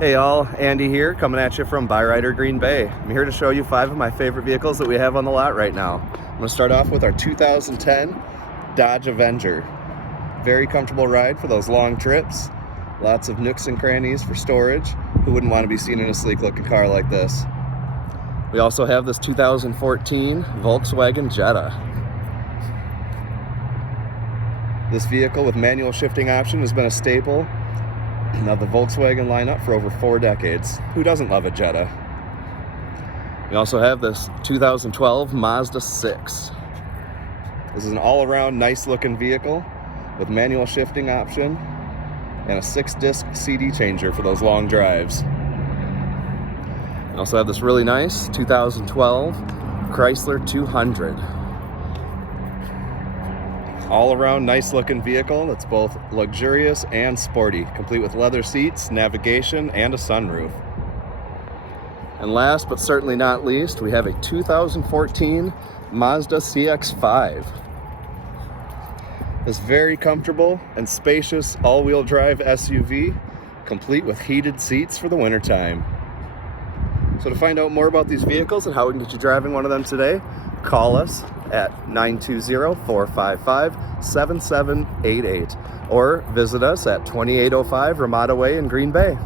Hey y'all, Andy here, coming at you from Byrider, Green Bay. I'm here to show you 5 of my favorite vehicles that we have on the lot right now. I'm going to start off with our 2010 Dodge Avenger. Very comfortable ride for those long trips. Lots of nooks and crannies for storage. Who wouldn't want to be seen in a sleek looking car like this? We also have this 2014 Volkswagen Jetta. This vehicle with manual shifting option has been a staple of the Volkswagen lineup for over 4 decades. Who doesn't love a Jetta? We also have this 2012 Mazda 6. This is an all-around nice looking vehicle with manual shifting option and a 6-disc CD changer for those long drives. We also have this really nice 2012 Chrysler 200. All around nice looking vehicle that's both luxurious and sporty, complete with leather seats, navigation, and a sunroof. And last but certainly not least, we have a 2014 Mazda CX-5. This very comfortable and spacious all-wheel drive SUV, complete with heated seats for the wintertime. So to find out more about these vehicles and how we can get you driving one of them today, call us at 920-455-7788 or visit us at 2805 Ramada Way in Green Bay.